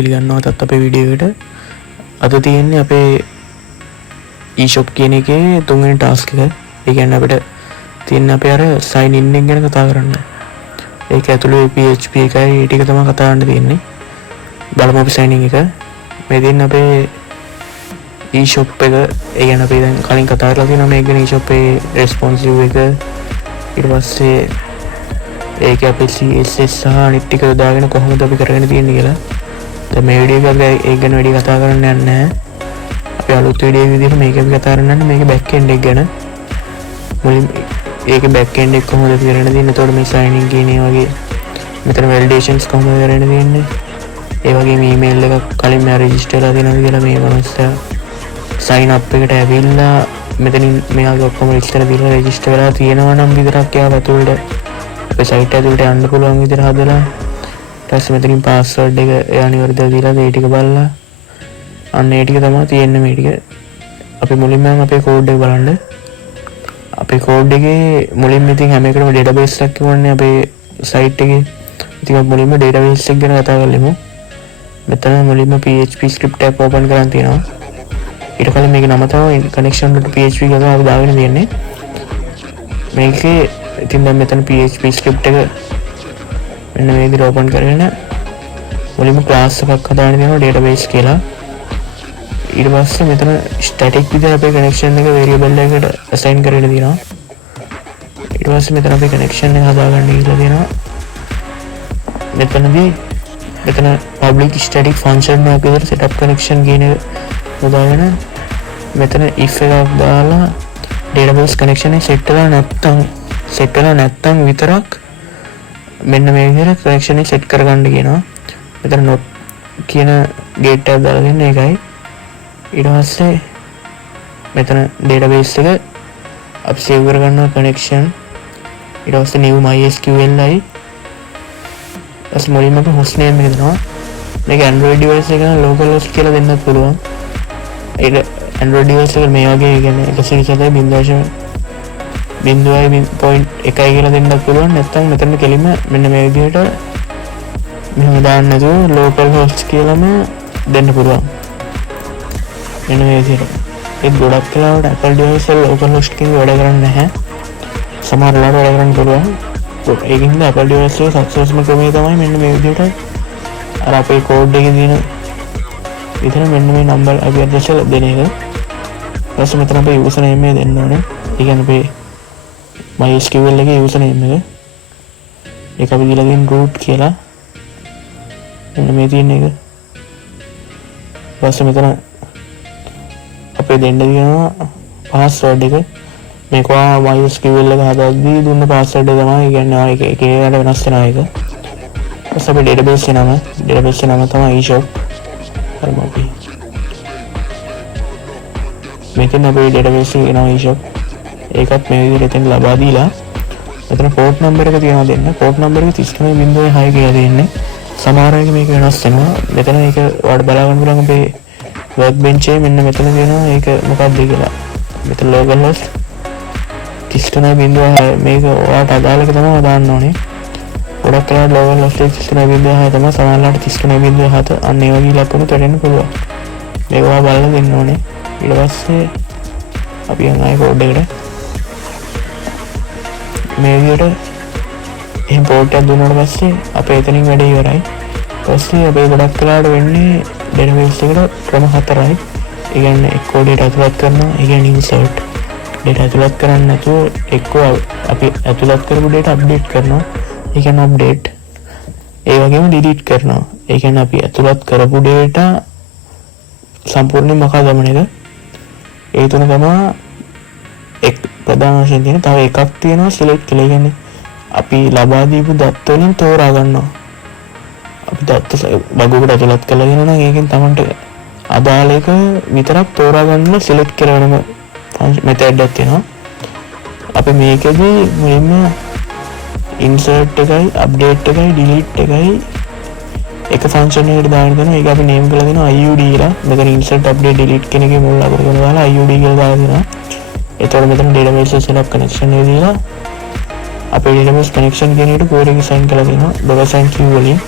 පිළිගන්නවා තත් අපේ වීඩියෝ එකට. අද තියෙන්නේ අපේ eShop කියන එකේ තුන්වෙනි ටාස්ක් එක. ඒ කියන්නේ අපිට තියෙන අපේ අර sign in එක ගැන කතා කරන්න. ඒක ඇතුලේ PHP එකයි ඒ ටික තමයි කතා කරන්න තියෙන්නේ. බලමු අපි sign in එක. මේ දෙන්න අපේ eShop එක. ඒ කියන්නේ අපි දැන් කලින් කතා කරලා තියෙනවා මේක ගැන eShop එකේ responsive එක. ඊට පස්සේ ඒක අපේ CSS සහ අනිත් ටික දාගෙන කොහොමද අපි කරගෙන තියෙන්නේ කියලා. දැන් මේ වීඩියෝ එකේ ඒක ගැන වැඩි කතා කරන්න යන්නේ නැහැ. අපි අලුත් වීඩියෝ එක විදිහට මේක අපි කතා කරන්නේ මේකේ බෑක් එන්ඩ් එක ගැන. මුලින් ඒකේ බෑක් එන්ඩ් එක කොහොමද අපි කරගෙන තියෙන්නේ. එතකොට මේ sign in කියන ඒ වගේ මෙතන validations කොහොමද කරගෙන තියෙන්නේ. ඒ වගේම email එකක් කලින් මම register කරලා තියෙනවා කියලා මේ මනුස්සයා sign up එකට ඇවිල්ලා මෙතනින් මෙයාගේ ඔක්කොම register දීලා register වෙලා තියෙනවා නම් විතරක් එයාව ඇතුළට අපේ site ඇතුළට යන්න පුළුවන් විදිහට හදලා ඊට පස්සේ මෙතනින් password එක එයා නිවැරදිව දීලා ඒ ටික බලලා අන්න ඒ ටික තමයි තියෙන්නේ මේ ටික. අපි මුලින්ම අපේ code එක බලන්න. අපේ code එකේ මුලින්ම ඉතින් හැම එකකටම database එකක් කියවන්නේ අපේ site එකේ. ඉතින් අපි මුලින්ම database එක ගැන කතා කරමු. මෙතන මුලින්ම PHP script එකක් open කරන් තියෙනවා. ඊට කලින් මේකේ නම තමයි connection.php කියලා අපි දාගෙන තියෙන්නේ. මේකේ ඉතින් දැන් මෙතන PHP script එක මෙන්න මේ විදිහට open කරගෙන මුලින්ම class එකක් හදාගෙන තියෙනවා database කියලා. ඊට පස්සේ මෙතන static විදිහට අපේ connection එක variable එකකට assign කරගෙන තියෙනවා. ඊට පස්සේ මෙතන අපේ connection එක හදාගන්න කියලා තියෙනවා. මෙතන public static function එකක් විදිහට setup connection කියන එක හදාගෙන මෙතන if එකක් දාලා database connection එක set වෙලා නැත්තම් විතරක් මෙන්න මේ විදිහට connection එක set කරගන්න කියනවා. මෙතන not කියන gate එක දාලා දෙන්න ඒකයි. ඊට පස්සේ මෙතන database එක අපි save කරගන්නවා connection. ඊට පස්සේ new mysql යි මුලින්ම අපි host name එක දෙනවා. මේක Android device එක නම් localhost කියලා දෙන්නත් පුළුවන්. ඒක Android device එක මේ වගේ කියන්නේ 192.0.1 කියලා දෙන්නත් පුළුවන්. නැත්නම් මෙතන කෙලින්ම මෙන්න මේ විදිහට මෙහෙම දාන්න නැතුව localhost කියලාම දෙන්න පුළුවන්. මෙන්න මේ විදිහට. ඒ ගොඩක් වෙලාවට Apple device වල localhost කියන වැඩ කරන්නේ නැහැ. සමහර වෙලාවට වැඩ කරන්න පුළුවන්. ඒකින්ද Apple device වල successම ක්‍රමය තමයි මෙන්න මේ විදිහට අර අපේ code එකේ තියෙන විතර මෙන්න මේ number IP address එක දෙන එක. ඊට මෙතන අපේ username එක දෙන්න ඕනේ. ඒ කියන්නේ අපේ MySQL එකේ username එක. ඒක අපි දීලා තියෙන root කියලා. මෙන්න මේ තියෙන එක. ඊට මෙතන අපේ දෙන්න තියෙනවා password එක. මේක MySQL එක හදද්දී දුන්න password එක තමයි. ඒ කියන්නේ ඒක එක එකට වෙනස් වෙනවා ඒක. ඊට අපේ database එක නම තමයි eShop. හරිම අපි මේකෙන් අපේ database එක නම eShop. ඒකත් මේ විදිහට එතෙන් ලබා දීලා මෙතන port number එක තියනවා දෙන්න. port number එක 39.6 කියලා දෙන්නේ. සමහර අය මේක වෙනස් වෙනවා. මෙතන ඒක ඔයාලට බලා ගන්න පුළුවන් අපේ workbench එකේ මෙන්න මෙතන තියෙනවා ඒක මොකක්ද කියලා. මෙතන localhost 39.6 මේක ඔයාලට අදාළ එක තමයි දාන්න ඕනේ. ගොඩක් වෙලාවට localhost 39.6 තමයි සමහරවිට 39.7 අන්න ඒ වගේ ඉලක්කම තැරෙන්න පුළුවන්. මේක ඔයා බලලා දෙන්න ඕනේ. ඊට පස්සේ අපි යන ආයේ කෝඩ් එකට මේ විදිහට එහෙම පෝට් එකක් දුන්නාට පස්සේ අපේ එතනින් වැඩේ ඉවරයි. ඊපස්සේ අපේ ගොඩක් වෙලාවට වෙන්නේ database එකට ක්‍රම හතරයි. ඒ කියන්නේ එක්කෝ data ඇතුළත් කරනවා. ඒ කියන්නේ insert data ඇතුළත් කරන්නේ නැතුව එක්කෝ අපි ඇතුළත් කරපු data update කරනවා. ඒ කියන්නේ update. ඒ වගේම delete කරනවා. ඒ කියන්නේ අපි ඇතුළත් කරපු data සම්පූර්ණයෙන් මකා දමන එක. ඒ තුන තමයි එක් ප්‍රධාන වශයෙන් තියෙන. තව එකක් තියෙනවා select කියලා. ඒ කියන්නේ අපි ලබා දීපු දත්ත වලින් තෝරා ගන්නවා. අපි දත්ත බගුකට ඇතුළත් කරලා දෙනවා නම් ඒකෙන් Tamanට අදාළ එක විතරක් තෝරා ගන්න select කරනම method එකක් තියෙනවා. අපි මේකෙදී මුලින්ම insert එකයි update එකයි delete එකයි එක function එකකට දාගෙන දෙනවා. ඒක අපි name කරලා දෙනවා iud කියලා. මෙතන insert update delete කියන එකේ මුල් අකුර තුන දාලා iud කියලා දාලා දෙනවා. එතකොට මෙතන database setup connection එක දීලා අපේ database connection කියන එකට code එක sign කරලා දෙනවා. dollar sign q වලින්.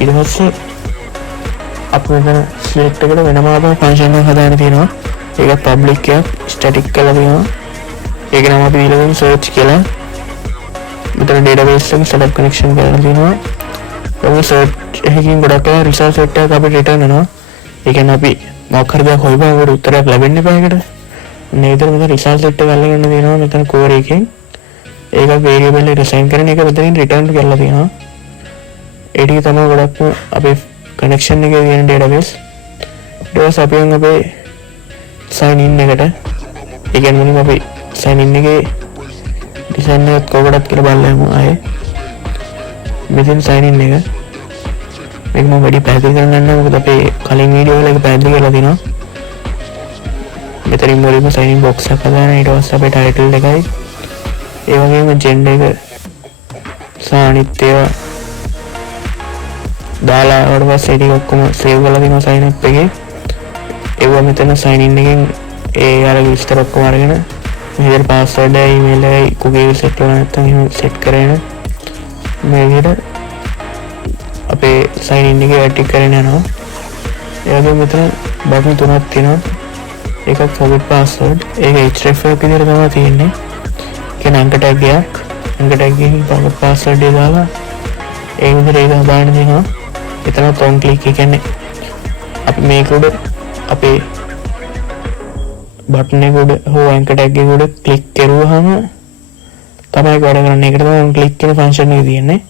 ඊට පස්සේ අපි මෙතන select එකට වෙනම ආපහු ෆන්ක්ෂන් එකක් හදාගෙන තියෙනවා. ඒක පබ්ලික් එකක් ස්ටැටික් කරලා තියෙනවා. ඒක නම් අපි දීලා තියෙන search කියලා. මෙතන database එක setup connection කරලා තියෙනවා. ඔය search එකකින් ගොඩක් අය result set එකක් අපිට return වෙනවා. ඒ කියන්නේ අපි මොකක් හරි දෙයක් හොයපුවම අපිට උත්තරයක් ලැබෙන්නේ නැහැ ඒකට. මේ විතර මෙතන result set එක අල්ලගෙන තියෙනවා මෙතන core එකෙන්. ඒක variable එකට assign කරන එක මෙතනින් return කරලා තියෙනවා. ඒ ටික තමයි ගොඩක්ම අපේ connection එකේ තියෙන database. ඊට පස්සේ අපි යන් අපේ sign in එකට. ඒ කියන්නේ මුලින්ම අපි sign in එකේ design එකත් කොහොමදත් කියලා බලමු ආයේ. මෙතන sign in එක. මේක මම වැඩි පැහැදිලි කරන්න නැහැ මොකද අපේ කලින් වීඩියෝ වල ඒක පැහැදිලි කරලා තිනවා. මෙතනින් මුලින්ම sign in box එකක් හදාගෙන ඊට පස්සේ අපේ title එකයි ඒ වගේම gender එක සහ අනිත් ඒවා දාලා ඊට පස්සේ ඒක ඔක්කොම save කරලා තිනවා sign up එකේ. ඒව මෙතන sign in එකෙන් ඒ යාළුවගේ විස්තර ඔක්කොම අරගෙන මෙහෙර password එකයි email එකයි cookie set කරලා නැත්නම් එහෙම set කරගෙන මේ විදිහට අපේ sign in එකේ ඇඩ් කරගෙන යනවා. ඒ වගේම මෙතන බටන් තුනක් තියෙනවා. එකක් forget password. ඒක href එකක් විදිහට තමයි තියෙන්නේ. කියන අංක ටැග් එකක්. අංක ටැග් එකකින් forget password එක දාලා ඒ විදිහට ඒක හදාගෙන දෙනවා. එතන on click ඒ කියන්නේ අපි මේක උඩ අපේ බටන් එක උඩ හෝ අංක ටැග් එක උඩ ක්ලික් කරුවාම තමයි වැඩ කරන්නේ. ඒකට තමයි on click කියන ෆන්ක්ෂන් එක තියෙන්නේ.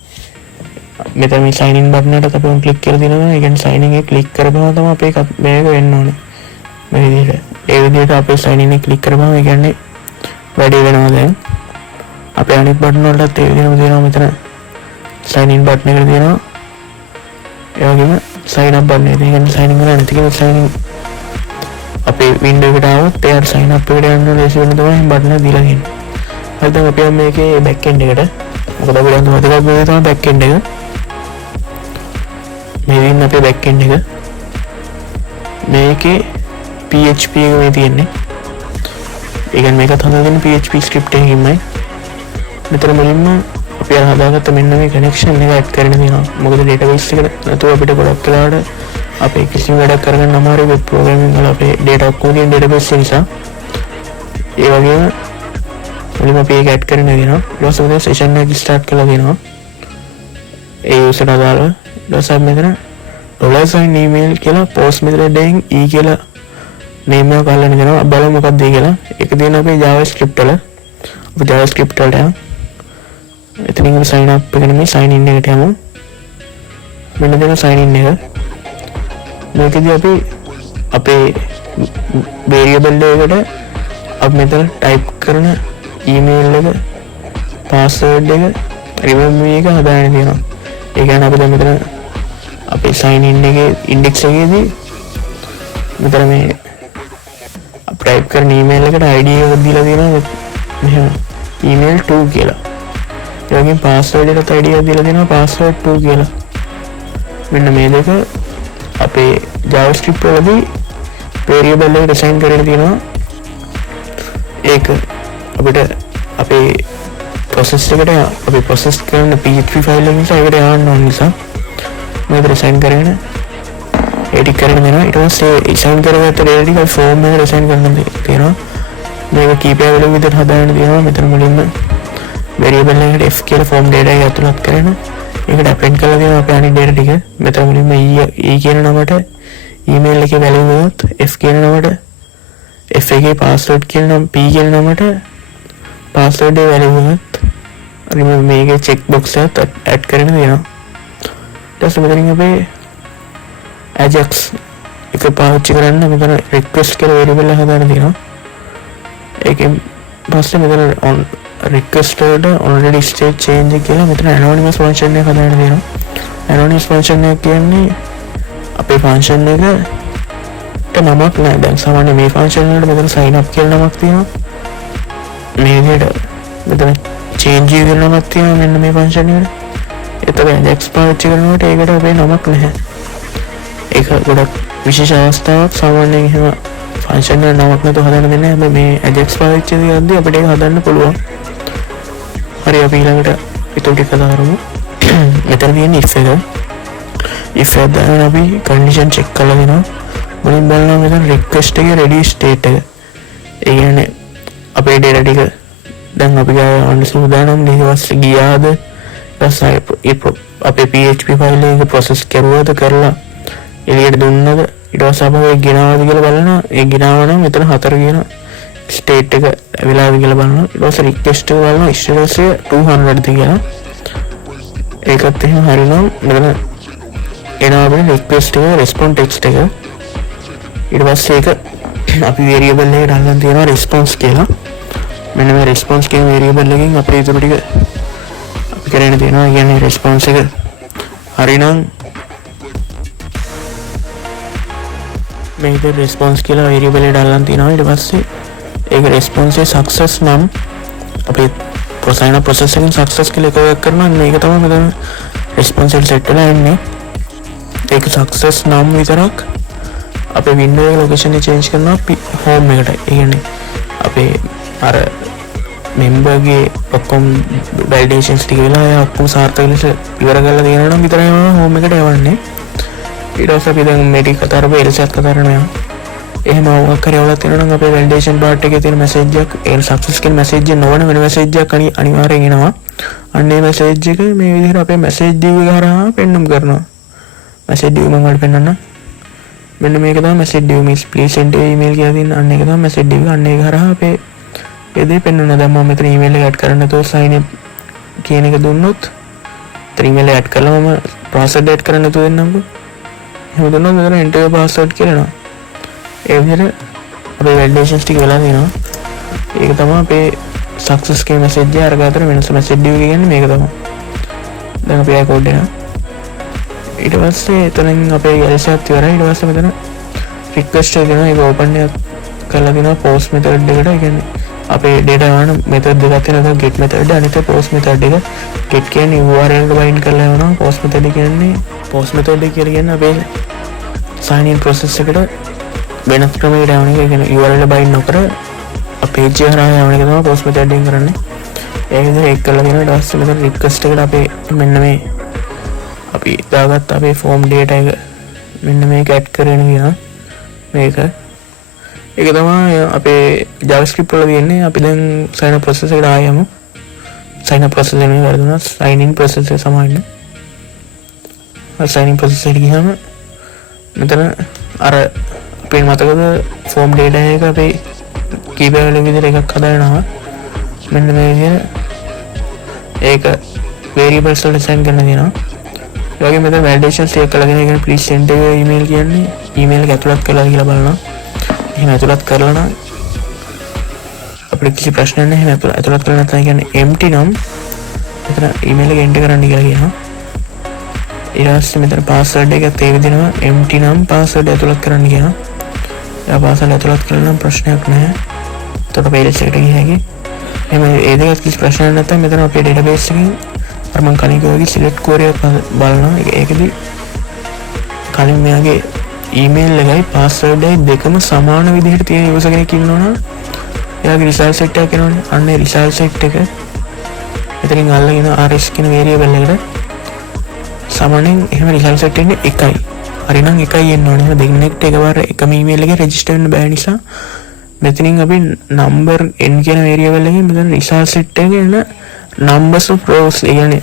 මෙතන මේ sign in බටන් එකට අපි on click කරලා දිනවා. ඒ කියන්නේ sign in එක ක්ලික් කරපුවම තමයි අපේ මේක වෙන්න ඕනේ. මේ විදිහට. ඒ විදිහට අපේ sign in එක ක්ලික් කරපුවම ඒ කියන්නේ වැඩේ වෙනවා දැන්. අපේ අනිත් බටන් වලටත් ඒ විදිහම තියෙනවා මෙතන sign in බටන් එකට තියෙනවා. ඒ වගේම sign up බටන් එක. ඒ කියන්නේ sign in කරලා නැති කෙනෙක් sign in අපේ window එකට ආවොත් එයාට sign up එකට යන්න ලේසි වෙන තමයි බටන් එක දීලා තියෙන්නේ. හරි දැන් අපි මේකේ back end එකට මොකද අපිට අන්තිම මතකයි මේ තමයි back end එක. මේ වින් අපේ back end එක. මේකේ PHP එක මේ තියෙන්නේ. ඒ කියන්නේ මේකත් හදාගන්නේ PHP script එකකින්මයි. මෙතන මුලින්ම අපි අර හදාගත්ත මෙන්න මේ connection එක add කරගෙන තියෙනවා. මොකද database එකට නැතුව අපිට ගොඩක් වෙලාවට අපේ කිසිම වැඩක් කරගන්න අමාරුයි web programming වල අපේ data ඔක්කොම තියෙන database නිසා. ඒ වගේම මුලින්ම අපි ඒක add කරගෙන තියෙනවා. ඊට පස්සේ මෙතන session එක start කරලා තියෙනවා. ඒ user අදාළව ඊට පස්සේ මෙතන $sign email කියලා post method එකෙන් e කියලා name එක ගන්න දෙනවා. බලමු මොකක්ද ඒ කියලා. ඒක දෙන අපේ JavaScript වල. අපි JavaScript වලට යමු. එතනින් අපි sign up එක නෙමෙයි sign in එකට යමු. මෙන්න දෙන sign in එක. මේකදී අපි අපේ variable එකකට අපි මෙතන type කරන email එක password එක remember එක හදාගෙන තියෙනවා. ඒ කියන්නේ අපි දැන් මෙතන අපේ sign in එකේ index එකේදී මෙතන මේ අපි type කරන email එකට id එක දීලා තියෙනවා මෙහෙම email 2 කියලා. ඒ වගේම password එකට id එක දීලා තියෙනවා password 2 කියලා. මෙන්න මේ දෙක අපේ JavaScript වලදී variable එකට assign කරලා තියෙනවා. ඒක අපිට අපේ process එකට අපි process කරන PHP file එක නිසා ඒකට යන්න ඕන නිසා මේකට assign කරගෙන edit කරගෙන දෙනවා. ඊට පස්සේ assign කරගත්ත data ටික form එකට assign කරන්න තියෙනවා. මේක keypair වල විදිහට හදාගෙන තියෙනවා. මෙතන මුලින්ම variable එකට f කියලා form data එක ඇතුළත් කරගෙන ඒකට append කරලා දෙනවා අපේ අනිත් data ටික. මෙතන මුලින්ම e කියන නමට email එකේ value එකත් f කියන නමට f එකේ password කියන නම p කියන නමට password එකේ value එකත් remember මේකේ check box එකත් add කරගෙන දෙනවා. ඊට පස්සේ මෙතනින් අපේ ajax එක පාවිච්චි කරන්න මෙතන request කියලා variable එක හදාගෙන තියෙනවා. ඒකෙන් පස්සේ මෙතන on request වලට already state change කියලා මෙතන anonymous function එක හදාගෙන තියෙනවා. anonymous function එක කියන්නේ අපේ function එකට නමක් නෑ. දැන් සාමාන්‍ය මේ function වලට මෙතන sign up කියලා නමක් තියෙනවා. මේ විදිහට මෙතන change කියලා නමක් තියෙනවා මෙන්න මේ function එකට. ඒතකොට ajax පාවිච්චි කරනකොට ඒකට අපේ නමක් නැහැ. ඒක ගොඩක් විශේෂ අවස්ථාවක්. සාමාන්‍යයෙන් එහෙම function වල නමක් නැතුව හදන්න දෙන්නේ නැහැ. හැබැයි මේ ajax පාවිච්චි කරද්දී අපිට ඒක හදන්න පුළුවන්. හරි අපි ඊළඟට ඊට ටික කරමු. මෙතන තියෙන if එක. if එකක් දාගෙන අපි condition check කරලා දෙනවා. මුලින් බලනවා මෙතන request එකේ ready state එක. ඒ කියන්නේ අපේ data ටික දැන් අපි ගන්න සූදානම් ඊට පස්සේ ගියාද අපේ PHP file එක process කරුවාද කරලා එළියට දුන්නද ඊට පස්සේ අපි ගෙනාවද කියලා බලනවා. ඒ ගෙනාවා නම් මෙතන 4 කියන state එක ඇවිලාද කියලා බලනවා. ඊට පස්සේ request එක බලනවා status එක 200ද කියලා. ඒකත් එහෙම හරිනම් මෙතන එනවා අපේ request එක response text එක. ඊට පස්සේ ඒක අපි variable එකට අල්ලන් තියනවා response කියලා. මෙන්න මේ response කියන variable එකෙන් අපේ ඊටු ටික අපි කරගෙන තියෙනවා. ඒ කියන්නේ response එක හරිනම් මේක response කියලා variable එකට අල්ලන් තියනවා. ඊට පස්සේ ඒක response එක success නම් අපේ process එකෙන් success කියලා එකක් කරනවා. මේක තමයි මෙතන response එක set වෙලා ඉන්නේ. ඒක success නම් විතරක් අපේ window එක location එක change කරනවා home එකට. ඒ කියන්නේ අපේ අර member ගේ ඔක්කොම validations ටික වෙලා එයා ඔක්කොම සාර්ථක ලෙස ඉවර කරලා තියෙනවා නම් විතරයි මම home එකට යවන්නේ. ඊට පස්සේ අපි දැන් මේ ටික කතා කරපුවා else එකත් කතා කරනවා. එහෙම මොකක් හරි අවුලක් තියෙනවා නම් අපේ validation part එකේ තියෙන message එකක් ඒ success කියන message එක නොවන වෙන message එකක් අනිවාර්යෙන් එනවා. අන්න ඒ message එක මේ විදිහට අපේ message div එක හරහා පෙන්වන්න කරනවා. message div මම ඔයාලට පෙන්නන්නම්. මෙන්න මේක තමයි message div means please send an email කියලා තියෙන අන්න ඒක තමයි message div. අන්න ඒක හරහා අපේ ඒ දේ පෙන්වනවා. දැන් මම මෙතන email එක add කරන්න තෝ sign in කියන එක දුන්නොත් මෙතන email එක add කළාම password add කරන්න තෝ දෙන්නම්කෝ. එහෙම දුන්නොත් මෙතන enter your password කියලා එනවා. ඒ විදිහට අපේ validations ටික වෙලා තියෙනවා. ඒක තමයි අපේ success කියන message එක අරග අතර වෙනස. message div කියන්නේ මේක තමයි. දැන් අපි ආය code එක ඊට පස්සේ එතනින් අපේ else එකත් ඉවරයි. ඊට පස්සේ මෙතන request එක දෙනවා. ඒක open එක කරලා දෙනවා post method එකට. ඒ කියන්නේ අපේ data වන method දෙකක් තියෙනවා. get method අනිත් post method එක. get කියන්නේ URL එක bind කරලා යවනවා. post method කියන්නේ post method එක කියන්නේ අපේ sign in process එකට වෙනස් ක්‍රමයකට යවන එක. ඒ කියන්නේ URL එක bind නොකර අපේ page එක හරහා යවන එක තමයි post method එකෙන් කරන්නේ. ඒ විදිහට ඒක කරලා දෙනවා. ඊට පස්සේ මෙතන request එකට අපේ මෙන්න මේ අපි දාගත්ත අපේ form data එක මෙන්න මේක add කරගෙන තියෙනවා. මේක ඒක තමයි අපේ JavaScript වල තියෙන්නේ. අපි දැන් sign up process එකට ආයමු. sign up process එකේ වැරදුනා sign in process එක සමානයි. sign in process එකට ගියාම මෙතන අර අපේ මතකද form data එක අපේ keyboard වල විදිහට එකක් හදාගෙනවා. මෙන්න මේ විදිහට ඒක variables වලට assign කරන්න තියෙනවා. ඒ වගේම මෙතන validations එක කළගෙන ඒක please send an email කියන්නේ email එක ඇතුළත් කරලා කියලා බලනවා. එහෙම ඇතුළත් කරලා නම් අපිට කිසි ප්‍රශ්නයක් නැහැ. එහෙම ඇතුළත් කරලා නැත්නම් කියන්නේ empty නම් මෙතන email එක enter කරන්න කියලා කියනවා. ඊට පස්සේ මෙතන password එකත් ඒ විදිහම empty නම් password ඇතුළත් කරන්න කියනවා. එයා password ඇතුළත් කළා නම් ප්‍රශ්නයක් නැහැ. එතකොට page එකට ගිහින් හැකි. එහෙම ඒ දෙකත් කිසි ප්‍රශ්නයක් නැත්නම් මෙතන අපේ database එකකින් අර මම කලින් කිව්වා වගේ select query එක බලනවා. ඒකෙදි කලින් මෙයාගේ email එකයි password එකයි දෙකම සමාන විදිහට තියෙන user කෙනෙක් ඉන්නවනම් එයාගේ result set එක කරනවානේ. අන්න ඒ result set එක මෙතනින් අල්ලගෙන rs කියන variable එකට සමානෙන් එහෙම result set වෙන්නේ එකයි. හරිනම් එකයි එන්න ඕනේ. දෙන්නෙක්ට එකවර එකම email එකේ register වෙන්න බෑ නිසා මෙතනින් අපි number n කියන variable එකෙන් මෙතන result set එකේ එන numbers of rows ඒ කියන්නේ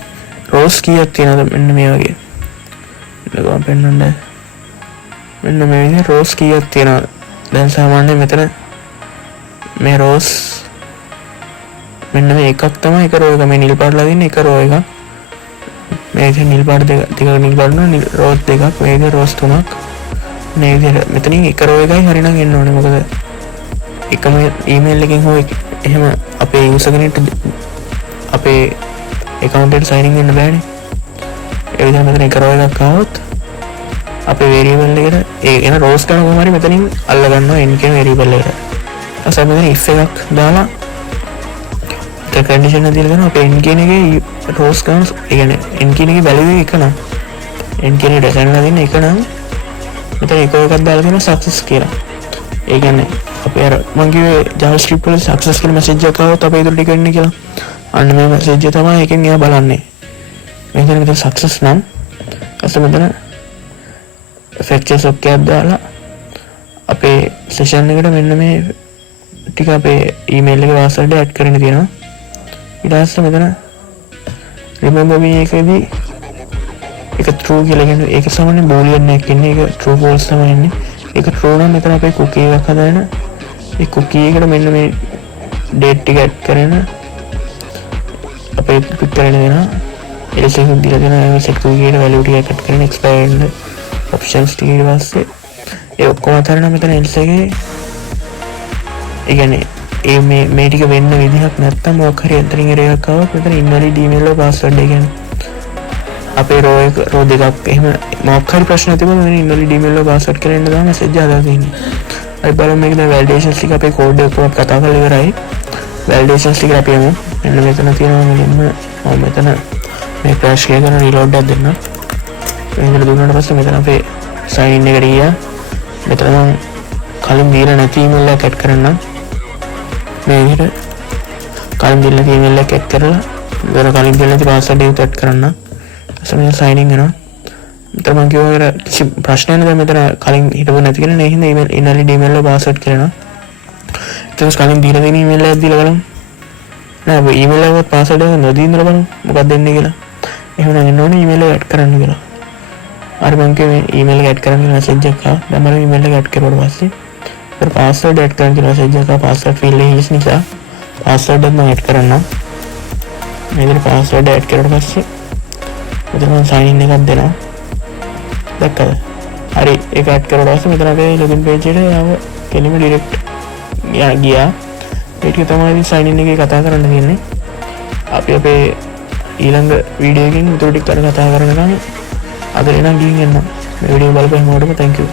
rows කීයක් තියෙනවද මෙන්න මේ වගේ. මේක පෙන්නන්න මෙන්න මේ විදිහට rows කීයක් තියෙනවද. දැන් සාමාන්‍යයෙන් මෙතන මේ rows මෙන්න මේ එකක් තමයි එක row එක මේ නිල් පාටලා තියෙන එක row එකක්. මේ ඉතින් නිල් පාට දෙක නිල් පාට නෝ rows දෙකක් මේ විදිහට rows තුනක් මේ විදිහට මෙතනින් එක row එකයි හරිනම් එන්න ඕනේ. මොකද එකම email එකකින් හෝ එහෙම අපේ user කෙනෙක්ට අපේ account එකට sign in වෙන්න බෑනේ. ඒ විදිහට මෙතන එක row එකක් ආවොත් අපේ variable එකට ඒ එන rows ගන්න කොහොම හරි මෙතනින් අල්ල ගන්නවා n කියන variable එකට. ඊට පස්සේ මෙතන if එකක් දාලා ඒ condition එක දීලා ගන්න අපේ n කියන එකේ rows ගන්න ඒ කියන්නේ n කියන එකේ value එක නම් n කියන එක design කරලා දෙන්න එක නම් මෙතන එකක් දාලා දෙනවා success කියලා. ඒ කියන්නේ අපේ අර මම කිව්වේ JavaScript වල success කියන message එකක් ආවොත් අපේ ඉදිරියට ටික එන්නේ කියලා. අන්න මේ message එක තමයි එකෙන් එයා බලන්නේ. මෙතන success නම් අසල මෙතන ෆෙක්චර්ස් ඔක්කේ දාලා අපේ සෙෂන් එකට මෙන්න මේ ටික අපේ ඊමේල් එකේ පාස්වර්ඩ් ඇඩ් කරන්න තියෙනවා. ඊට පස්සේ මෙතන remember me එකේදී ඒක true කියලා කියන්නේ ඒක සාමාන්‍ය boolean එකක් ඉන්නේ. ඒක true false තමයි ඉන්නේ. ඒක true නම් මෙතන අපේ cookie එකක් හදාගෙන ඒ cookie එකට මෙන්න මේ date ටික ඇඩ් කරගෙන අපේ පික් කරගෙන දෙනවා. else එකක් දීලා දෙනවා. set cookie එකට value ටික ඇඩ් කරගෙන expired options ටික ඊට පස්සේ ඒ ඔක්කොම අතරන මෙතන else එකේ ඒ කියන්නේ ඒ මේ ටික වෙන්න විදිහක් නැත්තම් මොකක් හරි අතරින් එකක් ආවොත් මෙතන invalid email වල password එක කියන්නේ අපේ row දෙකක් එහෙම මොකක් හරි ප්‍රශ්න තිබුණොත් මෙතන invalid email වල password කරන්න දාන message හදලා තියෙන්නේ. අපි බලමු මේක දැන් validations ටික අපේ code එක කොහොමද කතා කරලා ඉවරයි. validations ටික අපි යමු. මෙන්න මෙතන තියෙනවා මෙතන මේ crash එක කරන reload එකක් දෙන්න. මේකට දුන්නාට පස්සේ මෙතන අපේ sign in එකට ගියා. මෙතන මම කලින් දීලා නැති email එකක් add කරන්න. මේ විදිහට කලින් දීලා නැති email එකක් add කරලා මෙතන කලින් දීලා නැති password එක add කරන්න. ඊට sign in කරනවා. මෙතන මම කියවලා කිසි ප්‍රශ්නයක් නැහැ. මෙතන කලින් හිටපො නැති කෙනා නේ හින්දා email invalid email වල password කරනවා. ඊට පස්සේ කලින් දීලා දෙන email එකක් දීලා බලමු. නෑ ඔය email එකවත් password එක නොදී ඉඳලා බලමු මොකක්ද දෙන්නේ කියලා. එහෙම නම් එන්න ඕනේ email එක add කරන්න කියලා. හරි මම මේ email එක add කරන්න message එකක් ආවා. දැන් මම email එක add කරුවාට පස්සේ ඊට password add කරන්න කියලා message එකක් ආවා. password field එකේ ඉස් නිසා password එක මම add කරන්නම්. මේකට password add කරුවාට පස්සේ මෙතන මම sign in එකක් දෙනවා. දැක්කද? හරි ඒක add කරුවාට පස්සේ මෙතන අපේ login page එකට යව කෙලිම direct ගියා. ඒක තමයි sign in එකේ කතා කරන්න තියෙන්නේ. අපි අපේ ඊළඟ වීඩියෝ එකකින් උතුරු ටික කතා කරනකම් අද එනම් ගිහින් එන්න. මේ වීඩියෝ බලපෑම වලට thank you.